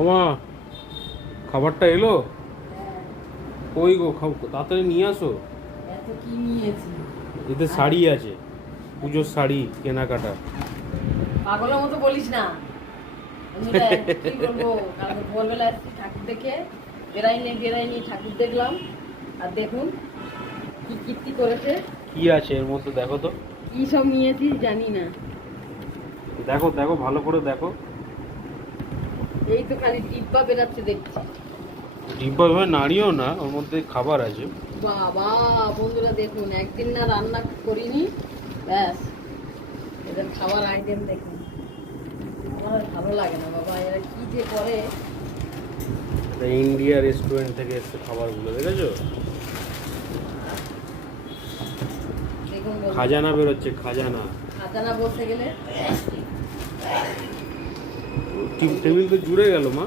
ওমা, খাবারটা এলো? কই গো, তাড়াতাড়ি নিয়ে আসো। এত কি নিয়েছি? এতে শাড়ি আছে, পুজোর শাড়ি কেনাকাটা। পাগলের মতো বলিস না। কি বলবো, কালকে ভোরবেলা এসেছি ঠাকুর দেখে, বেড়াইনি ঠাকুর দেখলাম। আর দেখুন কি কীর্তি করেছে। কি আছে এর মধ্যে দেখো তো। কি সব নিয়েছিস জানি না। দেখো দেখো, ভালো করে দেখো। এই তো খালি ডিব্বা বেরাচ্ছে দেখছি। ডিব্বা ভাবে নাড়িও না, ওর মধ্যে খাবার আছে। বাবা বন্ধুরা দেখুন, একদিন না রান্না করিনি, ব্যাস এদের খাবার আইটেম দেখুন। আমার আর ভালো লাগে না বাবা, এরা কি যে করে। ইন্ডিয়া রেস্টুরেন্ট থেকে এসছে খাবারগুলো, দেখেছো? দেখুন বন্ধু, খাজানা বেরোচ্ছে, খাজানা। খাজানা বলতে গেলে টেবিল তো জুড়ে গেল মা।